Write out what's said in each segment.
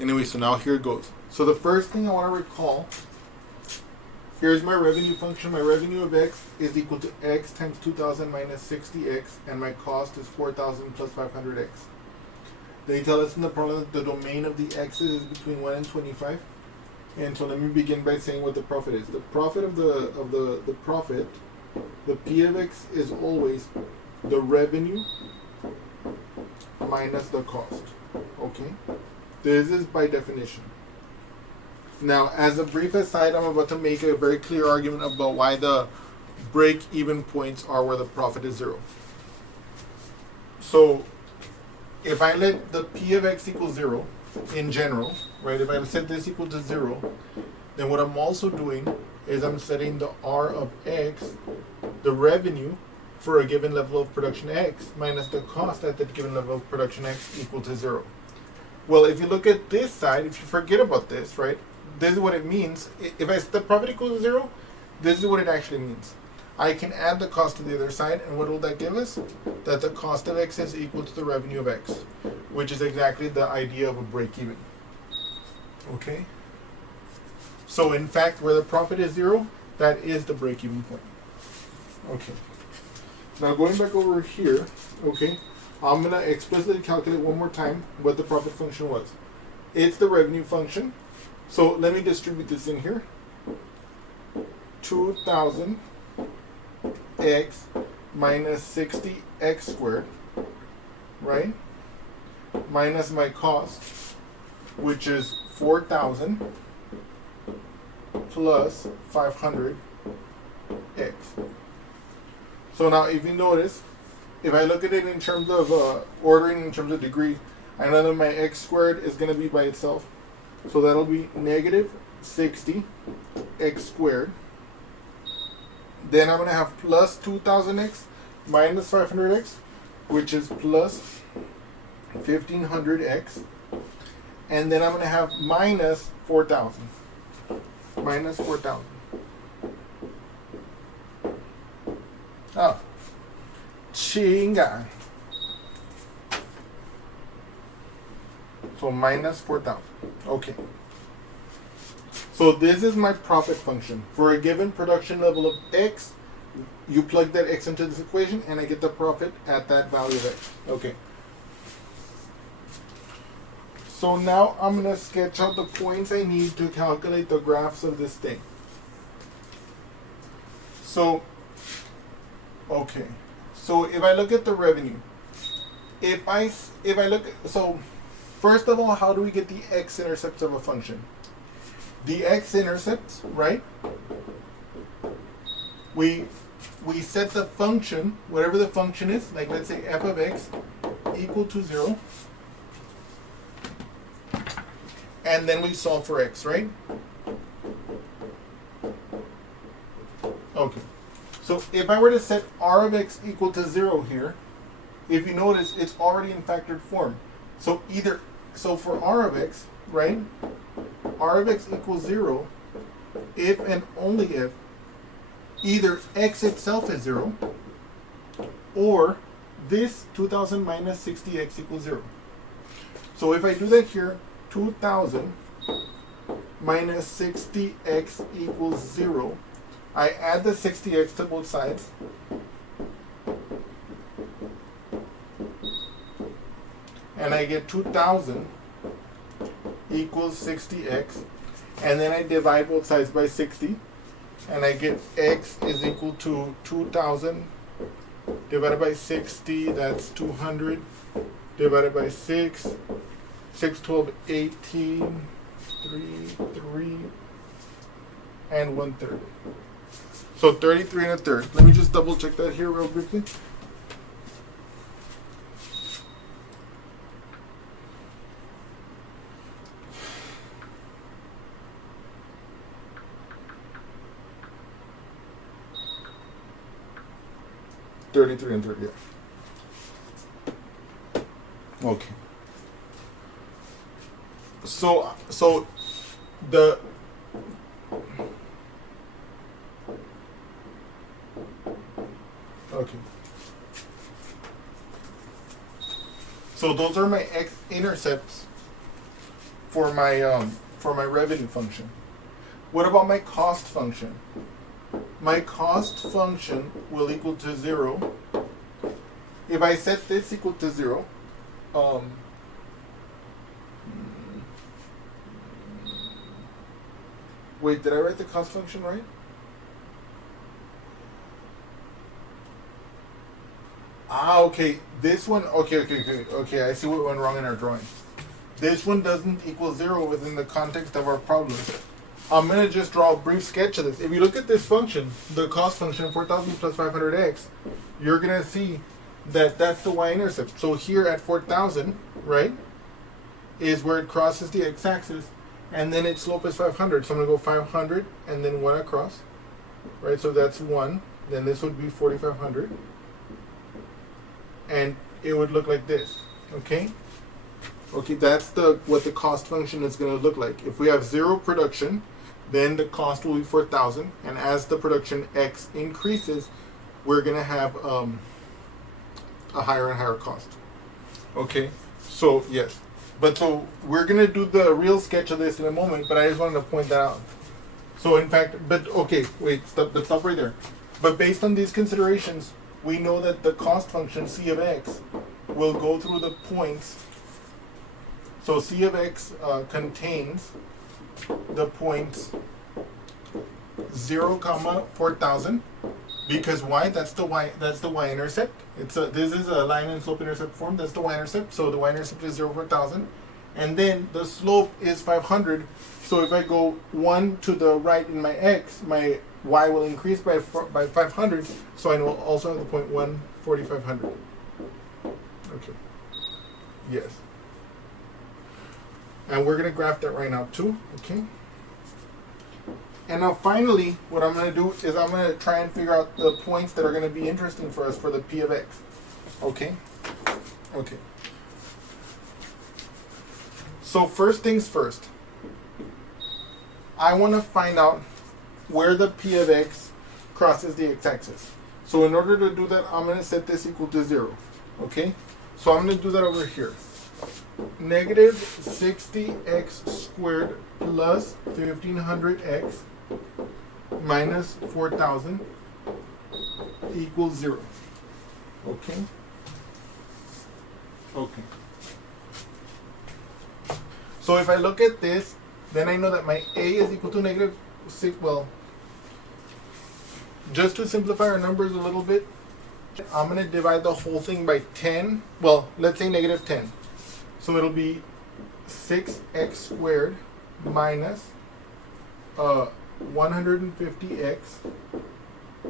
Anyway, so now here it goes. So the first thing I want to recall, here's my revenue function. My revenue of x is equal to x times 2,000 minus 60x, and my cost is 4,000 plus 500x. They tell us in the problem that the domain of the x's is between 1 and 25. And so let me begin by saying what the profit is. The profit of the profit, the P of x is always the revenue minus the cost. Okay? This is by definition. Now, as a brief aside, I'm about to make a very clear argument about why the break-even points are where the profit is 0. So, if I let the P of x equal 0 in general, right, if I set this equal to 0, then what I'm also doing is I'm setting the R of x, the revenue for a given level of production x, minus the cost at that given level of production x equal to 0. Well, if you look at this side, if you forget about this, right, this is what it means. If I set the profit equal to 0, this is what it actually means. I can add the cost to the other side, and what will that give us? That the cost of x is equal to the revenue of x, which is exactly the idea of a break-even. Okay? So in fact, where the profit is 0, that is the break-even point. Okay. Now going back over here, okay, I'm going to explicitly calculate one more time what the profit function was. It's the revenue function. So let me distribute this in here. 2,000 x minus 60x squared, right? Minus my cost, which is 4,000 plus 500x. So now if you notice, if I look at it in terms of ordering in terms of degree, I know that my x squared is going to be by itself. So that'll be negative 60x squared. Then I'm going to have plus 2000x minus 500x, which is plus 1500x. And then I'm going to have minus 4000. Minus 4000. Oh. Chinga. So minus 4,000. Okay. So this is my profit function. For a given production level of x, you plug that x into this equation, and I get the profit at that value of x. Okay. So now I'm going to sketch out the points I need to calculate the graphs of this thing. So, okay. So if I look at the revenue, if I look, so first of all, how do we get the x-intercepts of a function? The x-intercepts, right? We set the function, whatever the function is, like let's say f of x equal to 0. And then we solve for x, right? Okay. So if I were to set r of x equal to 0 here, if you notice, it's already in factored form. So for r of x, right? R of x equals 0 if and only if either x itself is 0 or this 2000 minus 60x equals 0. So if I do that here, 2000 minus 60x equals 0. I add the 60x to both sides. And I get 2000 equals 60x. And then I divide both sides by 60. And I get x is equal to 2000 divided by 60. That's 200 divided by 6. 6, 12, 18, 3, and 1/3. So 33 1/3. Let me just double check that here real briefly. $33 1/3, yeah. Okay. So the okay. So those are my x-intercepts for my revenue function. What about my cost function? My cost function will equal to 0. If I set this equal to 0, wait, did I write the cost function right? Ah, okay. This one, okay. I see what went wrong in our drawing. This one doesn't equal 0 within the context of our problem. I'm going to just draw a brief sketch of this. If you look at this function, the cost function, 4,000 plus 500x, you're going to see that that's the y-intercept. So here at 4,000, right, is where it crosses the x-axis, and then its slope is 500. So I'm going to go 500 and then 1 across, right? So that's 1. Then this would be 4,500. And it would look like this, okay? Okay, that's what the cost function is going to look like. If we have 0 production, then the cost will be 4,000, and as the production X increases, we're going to have a higher and higher cost. Okay, so yes. But so we're going to do the real sketch of this in a moment, but I just wanted to point that out. So in fact, but okay, wait, stop right there. But based on these considerations, we know that the cost function C of X will go through the points. So C of X contains the points 0, 4,000, because y, that's the y-intercept. This is a line and slope intercept form. That's the y-intercept. So the y-intercept is 0, 4,000, and then the slope is 500. So if I go 1 to the right in my x, my y will increase by 500. So I will also have the point 1, 4,500. Okay. Yes. And we're going to graph that right now too, okay? And now finally, what I'm going to do is I'm going to try and figure out the points that are going to be interesting for us for the P of X, okay? Okay. So first things first, I want to find out where the P of X crosses the x-axis. So in order to do that, I'm going to set this equal to 0, okay? So I'm going to do that over here. Negative 60x squared plus 1500x minus 4,000 equals 0. Okay? Okay. So if I look at this, then I know that my A is equal to negative 6. Well, just to simplify our numbers a little bit, I'm going to divide the whole thing by 10. Well, let's say negative 10. So it'll be 6x squared minus 150x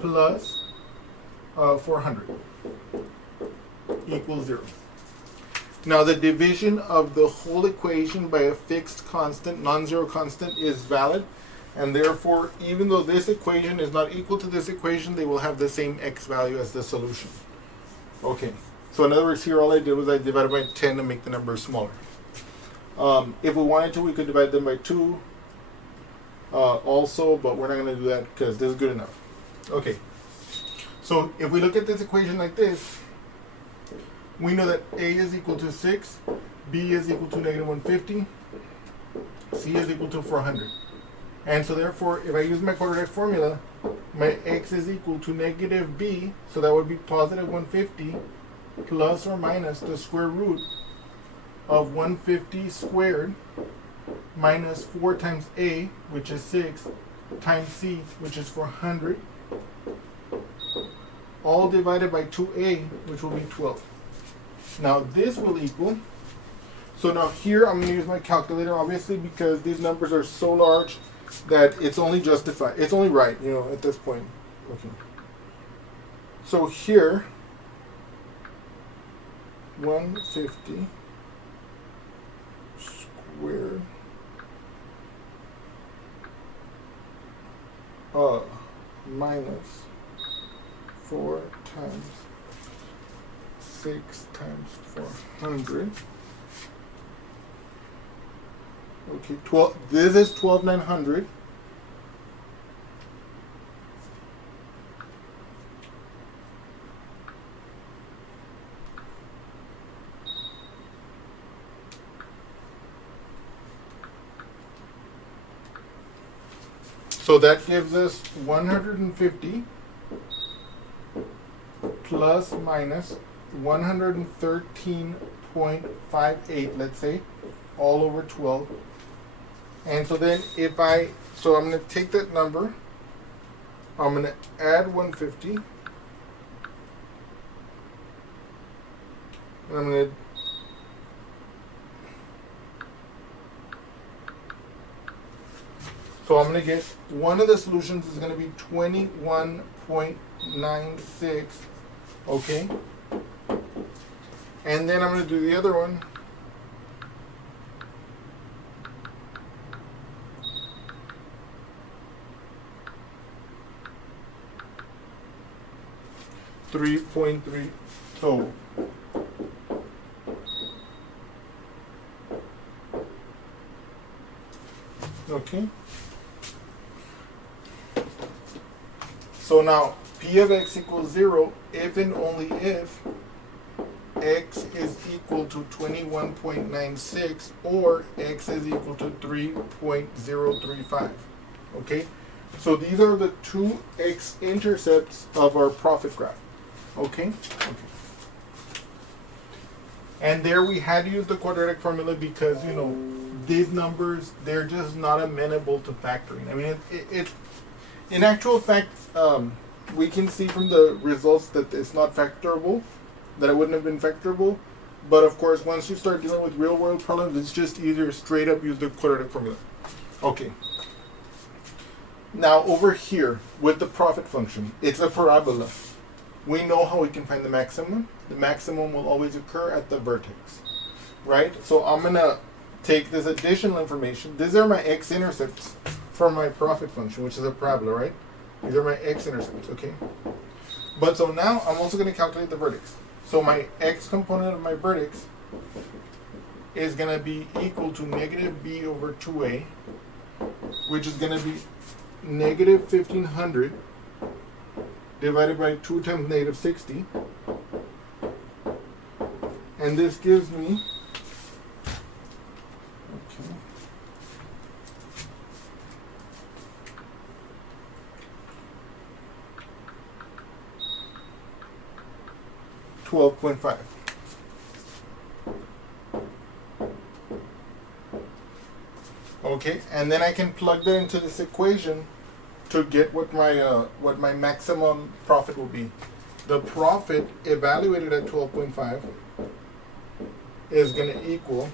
plus 400 equals 0. Now the division of the whole equation by a fixed constant, non-zero constant, is valid, and therefore even though this equation is not equal to this equation, they will have the same x value as the solution. Okay. So in other words, here all I did was I divided by 10 to make the numbers smaller. If we wanted to, we could divide them by 2 also, but we're not going to do that because this is good enough. Okay. So if we look at this equation like this, we know that A is equal to 6, B is equal to negative 150, C is equal to 400. And so therefore, if I use my quadratic formula, my x is equal to negative b, so that would be positive 150 plus or minus the square root of 150 squared minus 4 times a, which is 6, times c, which is 400, all divided by 2a, which will be 12. Now this will equal, so now here I'm going to use my calculator, obviously, because these numbers are so large that it's only justified, it's only right, you know, at this point. Okay. So here, 150 squared minus 4 times 6 times 400. Okay, 12. This is 12,900. So that gives us 150 plus minus 113.58, let's say, all over 12. And so then so I'm going to take that number, I'm going to add 150, and I'm going to get, one of the solutions is going to be 21.96, okay? And then I'm going to do the other one. $3.3. So okay. So now P of x equals 0 if and only if x is equal to 21.96 or x is equal to 3.035. Okay? So these are the two x-intercepts of our profit graph. Okay? Okay. And there we had to use the quadratic formula because, you know, these numbers, they're just not amenable to factoring. I mean, it in actual fact, we can see from the results that it's not factorable, that it wouldn't have been factorable. But of course, once you start dealing with real world problems, it's just easier to straight up use the quadratic formula. Okay. Now over here with the profit function, it's a parabola. We know how we can find the maximum. The maximum will always occur at the vertex, right? So I'm gonna take this additional information. These are my x-intercepts from my profit function, which is a parabola, right? These are my x-intercepts, okay? But so now I'm also gonna calculate the vertex. So my x component of my vertex is gonna be equal to negative b over 2a, which is gonna be negative 1500 divided by 2 times negative 60. And this gives me, okay, 12.5. Okay, and then I can plug that into this equation to get what my maximum profit will be. The profit evaluated at 12.5 is going to equal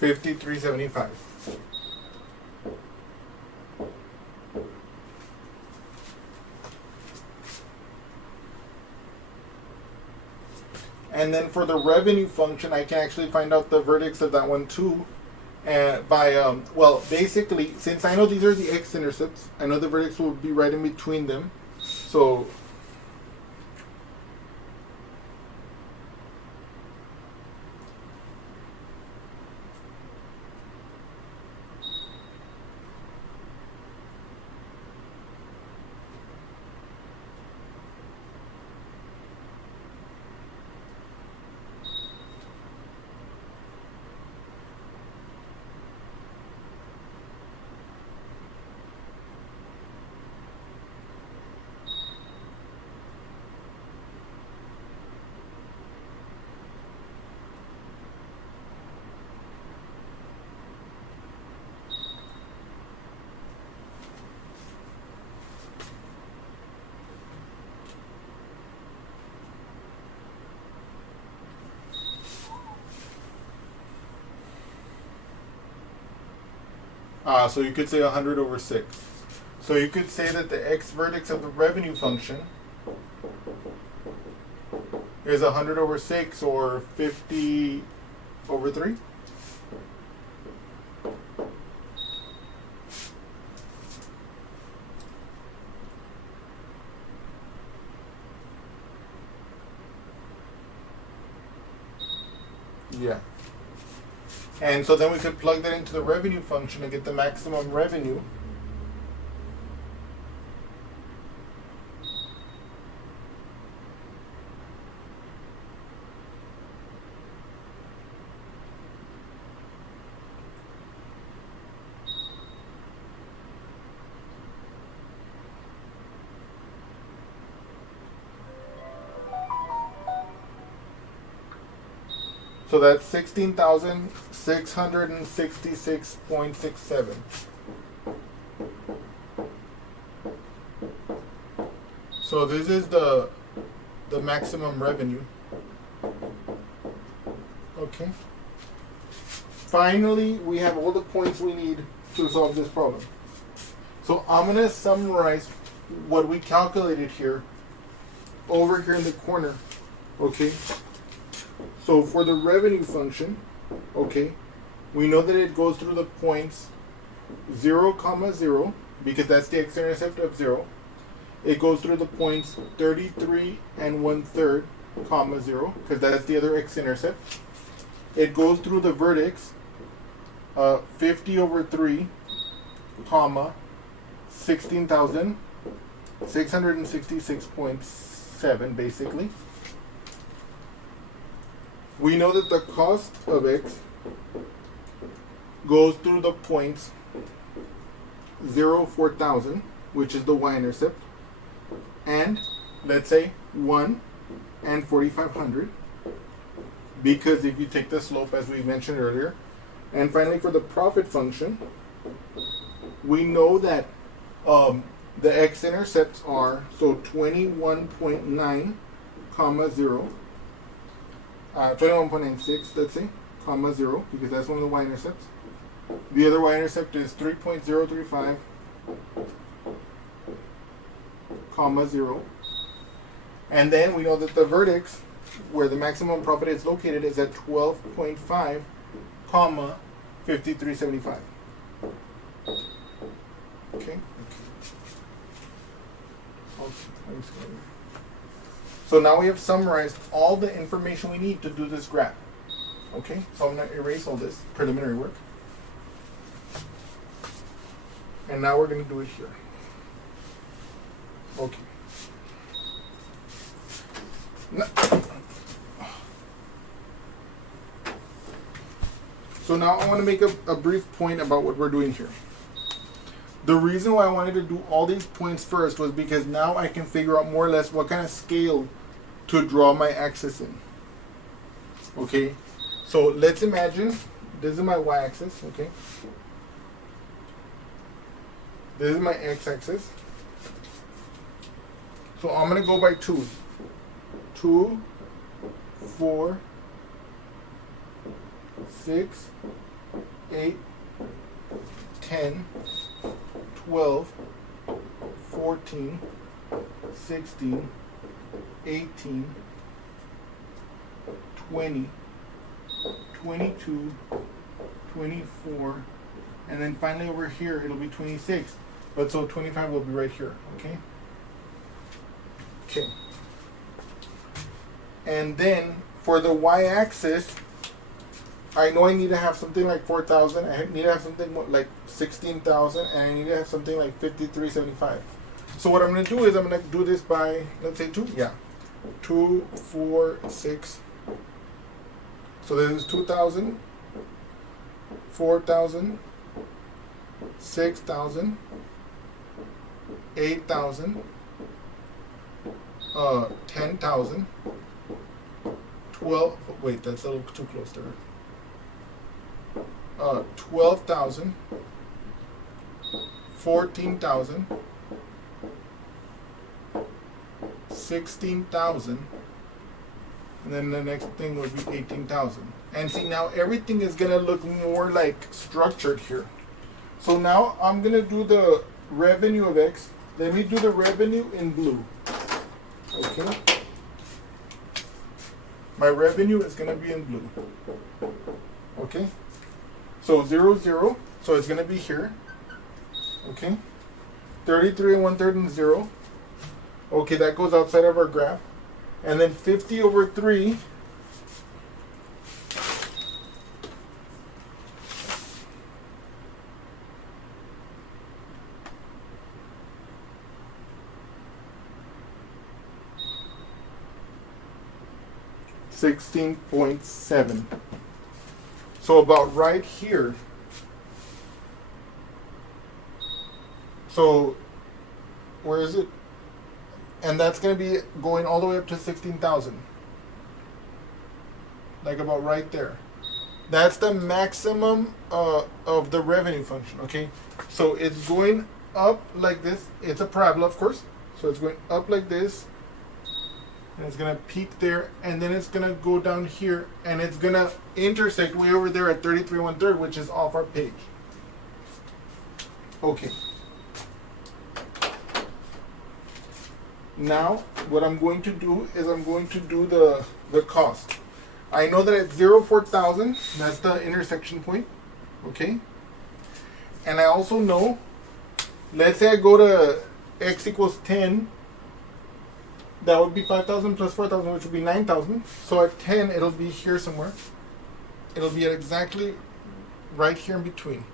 $53.75. And then for the revenue function, I can actually find out the vertex of that one too. And well, basically, since I know these are the x-intercepts, I know the vertex will be right in between them. So So you could say 100 over 6. So you could say that the x vertex of the revenue function is 100 over 6 or 50 over 3. Yeah. And so then we could plug that into the revenue function and get the maximum revenue. So that's 16,666.67. So this is the maximum revenue. Okay. Finally, we have all the points we need to solve this problem. So I'm going to summarize what we calculated here over here in the corner. Okay. So for the revenue function, okay, we know that it goes through the points 0, 0, because that's the x-intercept of 0. It goes through the points 33 and 1/3, 0, because that's the other x-intercept. It goes through the vertex 50 over 3, 16,666.7 basically. We know that the cost of x goes through the points 0, 4,000, which is the y-intercept, and let's say 1 and 4,500, because if you take the slope as we mentioned earlier. And finally, for the profit function, we know that the x-intercepts are, so 21.9, 0, 21.96, let's say, 0, because that's one of the y-intercepts. The other y-intercept is 3.035, 0. And then we know that the vertex, where the maximum profit is located, is at 12.5, 5375. Okay. So now we have summarized all the information we need to do this graph. Okay, so I'm going to erase all this preliminary work. And now we're going to do it here. Okay. So now I want to make a brief point about what we're doing here. The reason why I wanted to do all these points first was because now I can figure out more or less what kind of scale to draw my axis in. Okay, so let's imagine this is my y-axis, okay? This is my x-axis. So I'm going to go by 2. 2, 4, 6, 8, 10, 12, 14, 16, 18, 20, 22, 24, and then finally over here it'll be 26. But so 25 will be right here, okay? Okay. And then for the y-axis, I know I need to have something like 4,000. I need to have something like 16,000, and I need to have something like 5375. So what I'm going to do is I'm going to do this by, let's say 2. Yeah. 2, 4, 6. So this is 2,000, 4,000, 6,000, 8,000, 10,000, 12. Wait, that's a little too close there. 12,000, 14,000, 16,000, and then the next thing would be 18,000. And see, now everything is going to look more like structured here. So now I'm going to do the revenue of X. Let me do the revenue in blue. Okay. My revenue is going to be in blue. Okay. So 0, 0. So it's going to be here. Okay. 33 and 1/3 and 0. Okay, that goes outside of our graph. And then 50 over 3. $16.7. So about right here. So where is it? And that's going to be going all the way up to 16,000. Like about right there. That's the maximum of the revenue function, okay? So it's going up like this. It's a parabola, of course. So it's going up like this. And it's going to peak there. And then it's going to go down here. And it's going to intersect way over there at 33 1/3, which is off our page. Okay. Now, what I'm going to do is I'm going to do the cost. I know that at 0, 4,000, that's the intersection point, okay? And I also know, let's say I go to x equals 10, that would be 5,000 plus 4,000, which would be 9,000. So at 10, it'll be here somewhere. It'll be at exactly right here in between.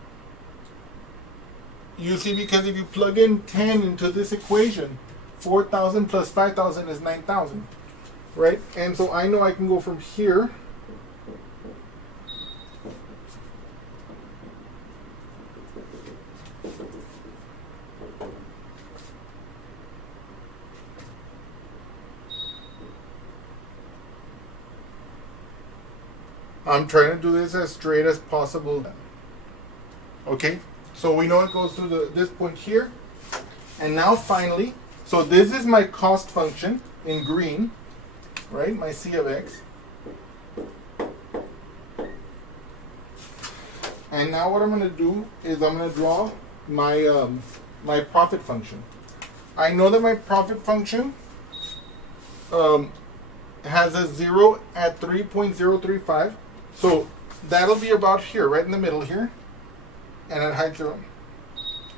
You see, because if you plug in 10 into this equation, 4,000 plus 5,000 is 9,000, right? And so I know I can go from here I'm trying to do this as straight as possible. Okay, so we know it goes through this point here. And now finally, so this is my cost function in green, right? My C of X. And now what I'm going to do is I'm going to draw my my profit function. I know that my profit function has a 0 at 3.035. So that'll be about here, right in the middle here. And at height 0.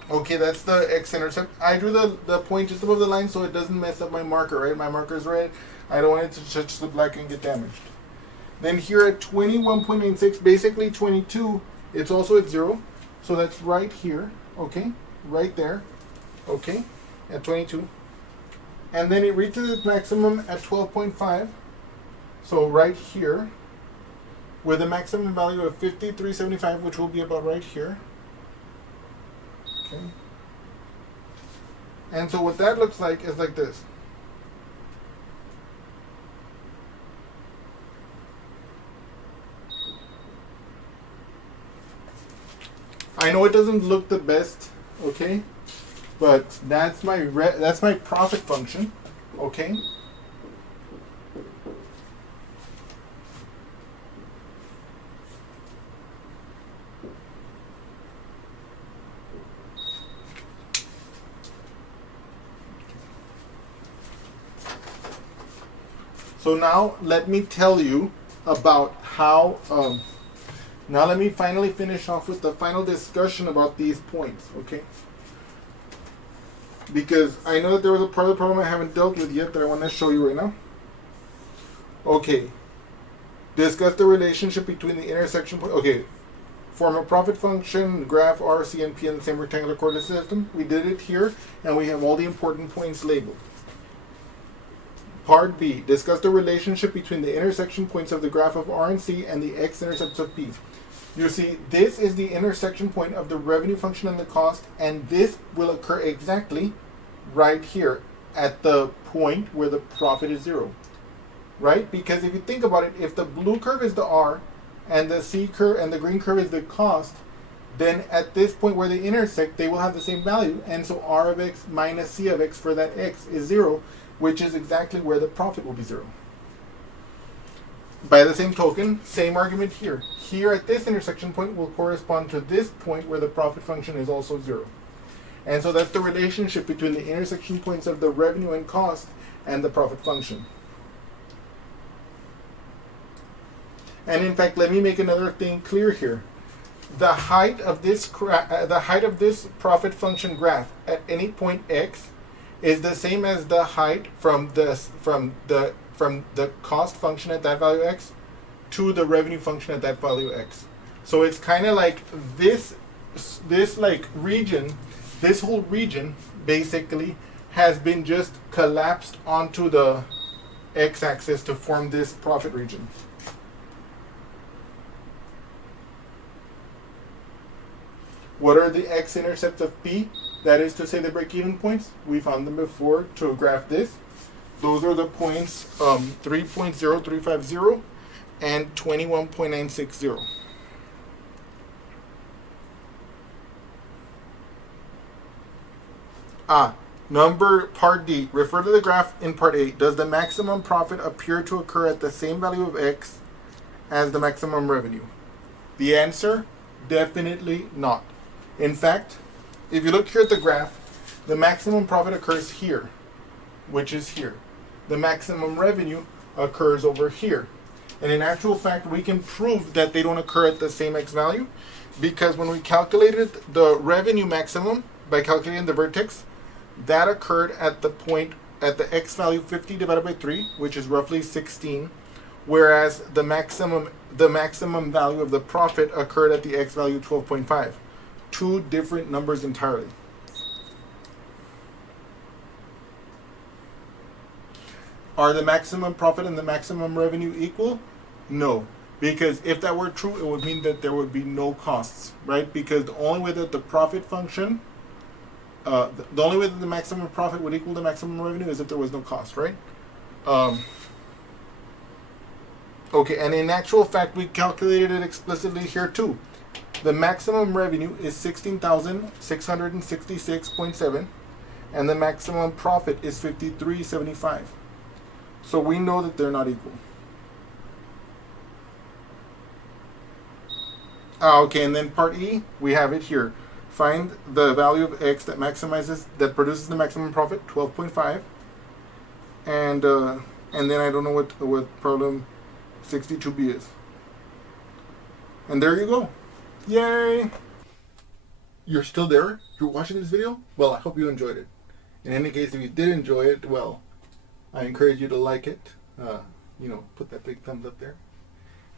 Okay, that's the x-intercept. I drew the point just above the line so it doesn't mess up my marker, right? My marker is red. I don't want it to touch the black and get damaged. Then here at 21.96, basically 22, it's also at 0. So that's right here, okay? Right there, okay? At 22. And then it reaches its maximum at 12.5. So right here, with a maximum value of 53.75, which will be about right here. Okay. And so what that looks like is like this. I know it doesn't look the best, okay? But that's my profit function, okay? So now let me tell you about how, now let me finally finish off with the final discussion about these points, okay? Because I know that there was a part of the problem I haven't dealt with yet that I want to show you right now. Okay, discuss the relationship between the intersection point. Okay, form a profit function, graph R, C, and P in the same rectangular coordinate system. We did it here, and we have all the important points labeled. Part B, discuss the relationship between the intersection points of the graph of R and C and the x-intercepts of P. You see, this is the intersection point of the revenue function and the cost, and this will occur exactly right here at the point where the profit is 0. Right? Because if you think about it, if the blue curve is the R and the C curve and the green curve is the cost, then at this point where they intersect, they will have the same value. And so R of X minus C of X for that X is 0, which is exactly where the profit will be 0. By the same token, same argument here. Here at this intersection point will correspond to this point where the profit function is also 0. And so that's the relationship between the intersection points of the revenue and cost and the profit function. And in fact, let me make another thing clear here. The height of this profit function graph at any point x is the same as the height from the cost function at that value x to the revenue function at that value x. So it's kind of like this like region, this whole region basically has been just collapsed onto the x-axis to form this profit region. What are the x-intercepts of P? That is to say the break-even points. We found them before to graph this. Those are the points 3.0350 and 21.960. Part D. Refer to the graph in part A. Does the maximum profit appear to occur at the same value of x as the maximum revenue? The answer, definitely not. In fact, if you look here at the graph, the maximum profit occurs here, which is here. The maximum revenue occurs over here. And in actual fact, we can prove that they don't occur at the same x value, because when we calculated the revenue maximum by calculating the vertex, that occurred at the point at the x value 50 divided by 3, which is roughly 16, whereas the maximum value of the profit occurred at the x value 12.5. Two different numbers entirely. Are the maximum profit and the maximum revenue equal? No, because if that were true, it would mean that there would be no costs, right? Because the only way that the profit function, the only way that the maximum profit would equal the maximum revenue is if there was no cost, right? Okay, and in actual fact, we calculated it explicitly here too. The maximum revenue is 16,666.7, and the maximum profit is 53.75. So we know that they're not equal. Okay, and then part E, we have it here. Find the value of x that produces the maximum profit, 12.5, and then I don't know what problem 62b is. And there you go. Yay! You're still there? You're watching this video? Well, I hope you enjoyed it. In any case, if you did enjoy it, well, I encourage you to like it. Put that big thumbs up there.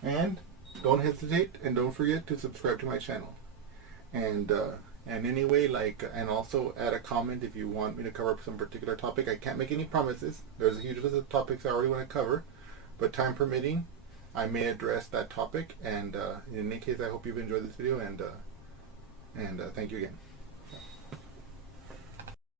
And don't hesitate and don't forget to subscribe to my channel. And anyway, and also add a comment if you want me to cover some particular topic. I can't make any promises. There's a huge list of topics I already want to cover, but time permitting, I may address that topic. And in any case, I hope you've enjoyed this video, and thank you again.